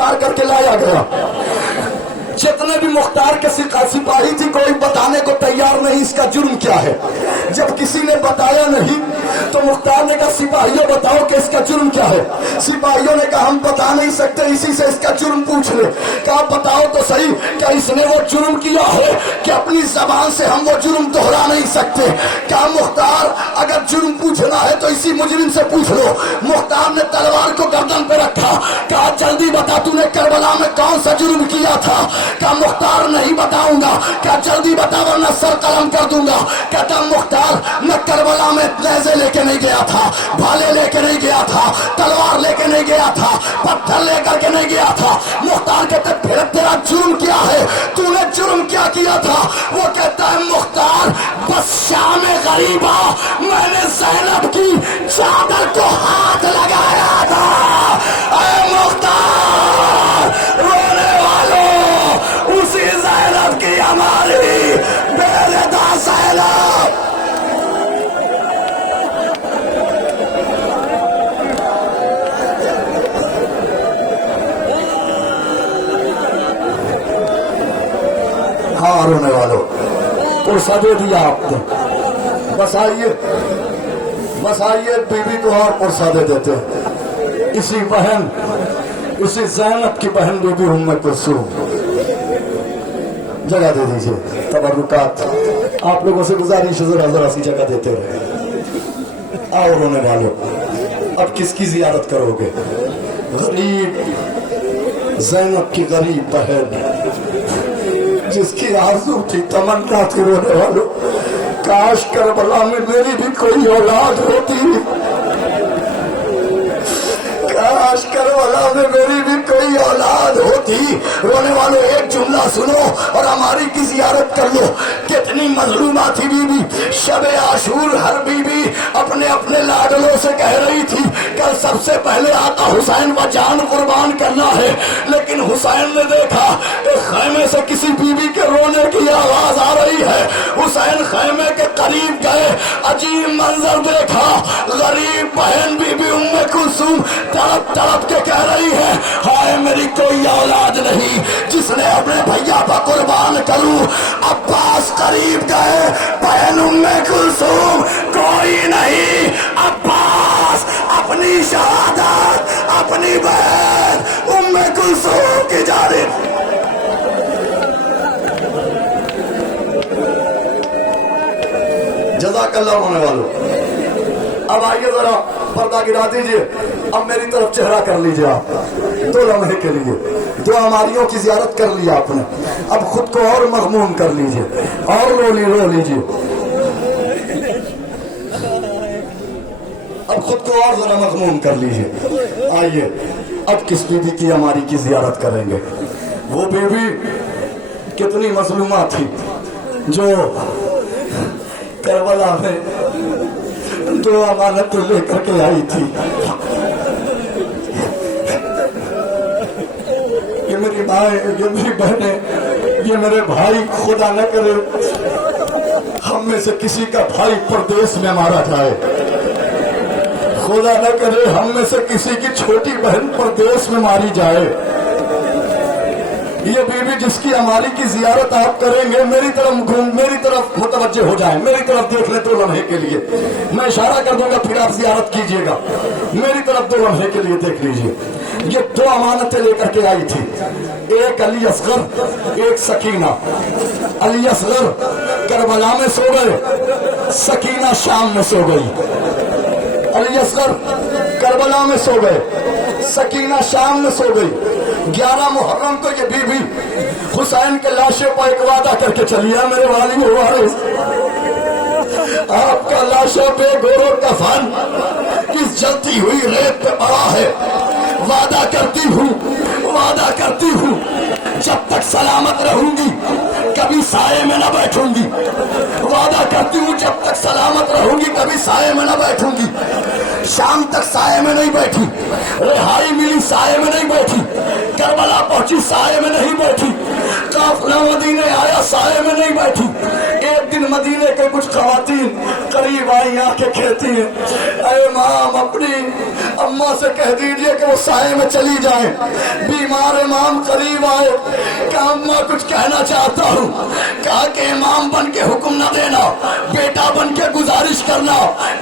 गिरफ्तार करके लाया गया। जितने भी मुख्तार के सिपाही थी कोई बताने को तैयार नहीं इसका जुर्म क्या है। जब किसी ने बताया नहीं तो मुख्तार ने कहा सिपाहियों बताओ कि इसका जुर्म क्या है। सिपाहियों ने कहा हम बता नहीं सकते, इसी से इसका जुर्म पूछ ले। कहा बताओ तो सही, क्या इसने वो जुर्म किया है कि अपनी जबान से हम वो जुर्म दोहरा नहीं सकते। क्या मुख्तार अगर जुर्म पूछना है तो इसी मुजरिम से पूछ लो। मुख्तार ने तलवार को गर्दन पे रखा, कहा जल्दी बता तूने करबला में कौन सा जुर्म किया था। क्या मुख्तार नहीं बताऊंगा। क्या जल्दी बता वरना सर कलम कर दूंगा। कहता मुख्तार मैं करबला में नेज़े लेके नहीं गया था, भाले लेके नहीं गया था, तलवार लेके नहीं गया था, पत्थर लेकर के नहीं गया था। मुख्तार कहते फिर तेरा जुर्म क्या है, तूने जुर्म क्या किया था। वो कहता है मुख्तार बस शाम गरीबा मैंने ज़ैनब की चादर को हाथ लगाया था। ऐ मुख्तार रोने वालों उसी ज़ैनब की हमारी बेरदा ज़ैनब। हाँ रोने वालों पुरसा दे दिया आपने, बस आइए बीबी को और पुरसा दे देते। इसी बहन, इसी ज़ैनब की बहन बीबी उम्मे कुलसूम, जगह दे दीजिए। तबरुकात आप लोगों से गुजारिश है जरा सी जगह देते रहे। आओ रोने वालों अब किसकी जियारत करोगे। गरीब ज़ैनब की गरीब बहन जिसकी आरज़ू थी, तमन्ना थी रोने वालों काश करबला में मेरी भी कोई औलाद होती, काश करबला में मेरी भी कोई औलाद होती। रोने वालों एक जुमला सुनो और हमारी की जियारत कर लो। कितनी मजलूमा थी बीबी। शबे आशूर हर बीबी अपने अपने लाडलों से कह रही थी कल सबसे पहले आका हुसैन व जान कुर्बान करना है। लेकिन हुसैन ने देखा एक खैमे से किसी बीबी के रोने की आवाज आ रही है। हुसैन खैमे के करीब गए, अजीब मंजर देखा। गरीब बहन बीबी उम्मे कुलसूम तड़प तड़प के कह रही है हाय मेरी कोई औलाद नहीं जिसने अपने भैया पर कुर्बान करूं। अब्बास करीब गए, बहन उम्मे कुलसूम कोई नहीं। अब्बास अपनी शहादत अपनी बहन उम्मे कुलसूम की जानिब। जज़ाकल्लाह होने वालों अब आइए जरा पर्दा गिरा दीजिए। अब मेरी तरफ चेहरा कर लीजिए आप 2 लम्हे के लिए। 2 हमारियों की जियारत कर लिया आपने, अब खुद को और मग़मूम कर लीजिए और रो लीजिए। अब खुद को और जरा मग़मूम कर लीजिए। आइए अब किस बीबी की हमारी की जियारत करेंगे। वो बीबी कितनी मज़लूमा थी जो करबला में 2 अमानत लेकर के आई थी। ये मेरी माँ, ये मेरी बहनें, ये मेरे भाई, खुदा न करे हम में से किसी का भाई परदेश में मारा जाए। खुदा न करे हम में से किसी की छोटी बहन परदेश में मारी जाए। ये बीबी जिसकी हमारी की जियारत आप करेंगे मेरी तरफ मुतवज्जे हो जाए, मेरी तरफ देख ले 2 लम्हे के लिए। मैं इशारा कर दूंगा फिर आप जियारत कीजिएगा। मेरी तरफ 2 लम्हे के लिए देख लीजिए। ये 2 अमानतें लेकर के आई थी, एक अली असगर एक सकीना। अली असगर करबला में सो गए, सकीना शाम में सो गई। अली असगर करबला में सो गए, सकीना शाम में सो गई। 11 मुहर्रम को ये बीबी हुसैन के लाशे पर एक वादा करके चली है मेरे वाली वारिस आपका लाशा पे गोरो कफन किस जलती हुई रेत पे पड़ा है। वादा करती हूँ जब तक सलामत रहूंगी कभी साये में न बैठूंगी। वादा करती हूँ जब तक सलामत रहूंगी कभी साये में न बैठूंगी। शाम तक साये में नहीं बैठी, रिहाई मिली साये में नहीं बैठी, करबला पहुंची साये में नहीं बैठी, काफिला मदीने आया साये में नहीं बैठी। एक दिन मदीने के कुछ खवातीन करीब आई, आंखें कहती हैं, अरे इमाम अपनी अम्मा से कह दीजिए कि वो साए में चली जाए। बीमार इमाम करीब आए, कहा अम्मा कुछ कहना चाहता हूँ। कहा कि इमाम बन के हुक्म न देना, बेटा बन के गुजारिश करना।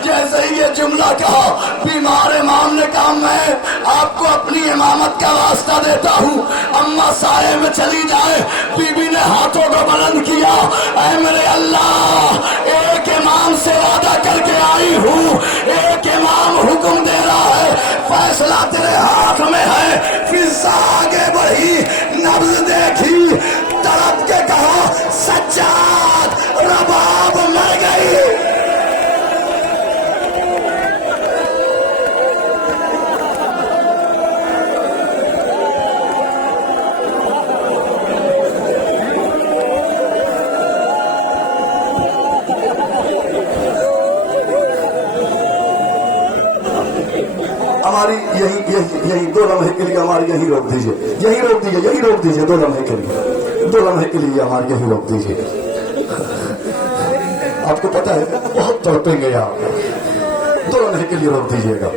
जैसे ही ये जुमला कहा, बीमार इमाम ने कहा मैं आपको अपनी इमामत का वास्ता देता हूँ, अम्मा साए में चली जाए। बीबी ने हाथों को बुलंद किया, ऐ मेरे अल्लाह, एक इमाम से वादा करके आई हूँ, एक इमाम हुक्म दे रहा है, फैसला तेरे हाथ में है। फिजा आगे बढ़ी, नब्ज देखी, तड़प के कहा सज्जाद रबाब मर गई। हमारी यही 2 लम्हे के लिए हमारी यही रोक दीजिए, यही रोक दीजिए, यही रोक दीजिए 2 लम्हे के लिए, 2 लम्हे के लिए हमारी यही रोक दीजिए। आपको पता है बहुत तड़पेंगे आप, 2 लम्हे के लिए रोक दीजिएगा।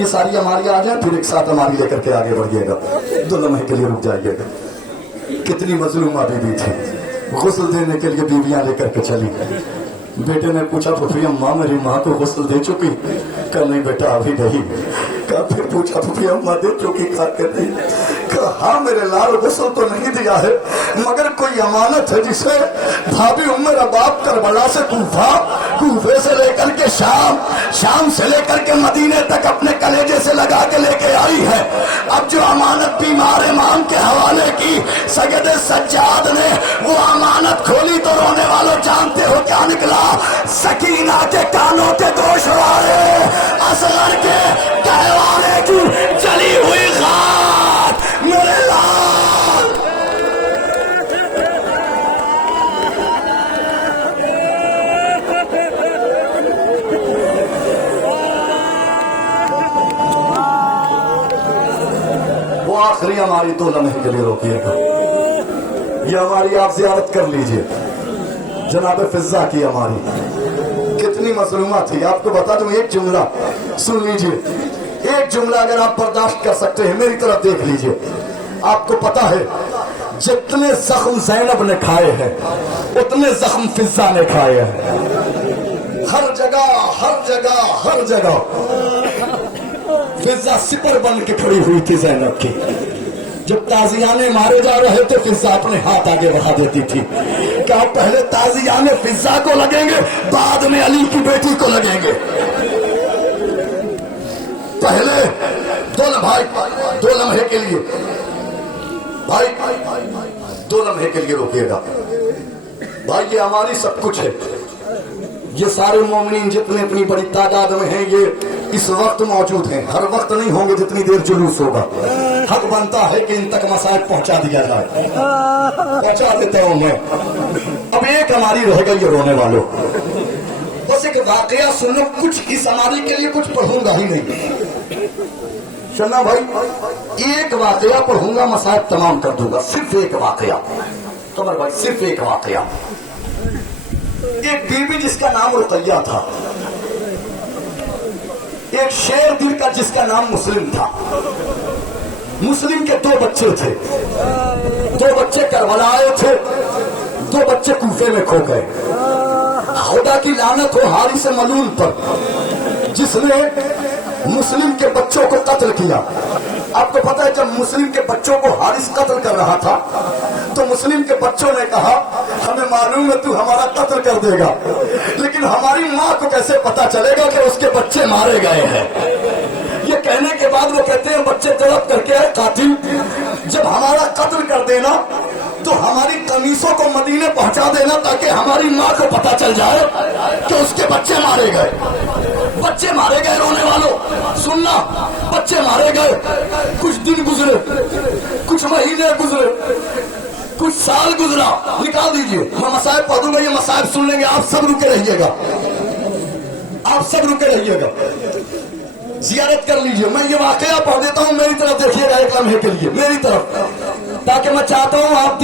ये सारी हमारी आ जाए, फिर एक साथ हमारी लेकर के आगे बढ़िएगा। 2 लम्हे के लिए रुक जाइएगा। कितनी मजलूमा बीबी थी, गुस्ल देने के लिए बीवियां लेकर के चली। बेटे ने पूछा फूफी अम्मा मेरी माँ को गुस्ल दे चुकी? कहा नहीं बेटा अभी नहीं। कहा फिर पूछा फूफी अम्मा दे चुकी? कहा के नहीं। कहा हाँ मेरे लाल गुस्ल तो नहीं दिया है, मगर कोई अमानत है जिसे भाभी उम्मे रबाब करबला से कूफा, कूफे से लेकर के शाम, शाम से लेकर के मदीने तक अपने कलेजे से लगा के लेके आई है। अब जो अमानत बीमार इमाम के हवाले की, सैयद सज्जाद ने वो अमानत खोली तो रोने वालों जानते हो क्या निकला? सकीना के कानों के गोशवारे, असगर के कहवारे की जली हुई खाक मेरे लाल। वो आखिरी हमारी 2 लम्हे के लिए रोकिएगा। ये हमारी आप जियारत कर लीजिए, जनाब फिजा की हमारी कितनी मजलूमा थी। आपको बता दूं एक जुमला सुन लीजिए, एक जुमला अगर आप बर्दाश्त कर सकते हैं मेरी तरफ देख लीजिए। आपको पता है जितने जख्म ज़ैनब ने खाए हैं उतने जख्म फिजा ने खाए हैं। हर जगह हर जगह हर जगह फिजा सिपर बन के खड़ी हुई थी ज़ैनब की। जब ताजियाने मारे जा रहे थे फिजा अपने हाथ आगे बढ़ा देती थी, क्या पहले ताजियाने फिजा को लगेंगे, बाद में अली की बेटी को लगेंगे। पहले 2 लम्हे के लिए भाई 2 लम्हे के लिए रोकिएगा। भाई ये हमारी सब कुछ है, ये सारे मोमिनीन जितने अपनी बड़ी तादाद में हैं ये इस वक्त मौजूद हैं, हर वक्त नहीं होंगे जितनी देर जुलूस होगा। हक बनता है कि इन तक मसाज पहुंचा दिया जाए, पहुंचा देता हूं मैं। अब एक हमारी रह गई है रोने वालों, बस एक वाकया सुनो, कुछ इस हमारी के लिए कुछ पढ़ूंगा ही नहीं। सुनना भाई, एक वाकया पढ़ूंगा मसाज तमाम कर दूंगा, सिर्फ एक वाकया। कमर भाई सिर्फ एक वाकया। एक बीबी जिसका नाम रुकैया था, एक शेर दिल का जिसका नाम मुस्लिम था। मुस्लिम के 2 बच्चे थे, 2 बच्चे करबला आए थे, 2 बच्चे कूफे में खो गए। खुदा की लानत हो हारिस मलून पर जिसने मुस्लिम के बच्चों को कत्ल किया। आपको पता है जब मुस्लिम के बच्चों को हारिस कत्ल कर रहा था तो मुस्लिम के बच्चों ने कहा हमें मालूम है तू हमारा कत्ल कर देगा, लेकिन हमारी माँ को कैसे पता चलेगा कि उसके बच्चे मारे गए हैं। ये कहने के बाद वो कहते हैं बच्चे तड़प करके आए कातिल, जब हमारा कत्ल कर देना तो हमारी कमीसों को मदीने पहुंचा देना ताकि हमारी माँ को पता चल जाए कि उसके बच्चे मारे गए। बच्चे मारे गए रोने वालों, सुनना, बच्चे मारे गए। कुछ दिन गुजरे, कुछ महीने गुजरे, कुछ साल गुजरा, निकाल दीजिए, मैं मसाइब पढ़ दूंगा, ये मसाइब सुन लेंगे। आप सब रुके रहिएगा, आप सब रुके रहिएगा, जियारत कर लीजिए। मैं ये वाकया पढ़ देता हूँ, मेरी तरफ देखिएगा एक लम्हे के लिए, मेरी तरफ, ताकि मैं चाहता हूँ आप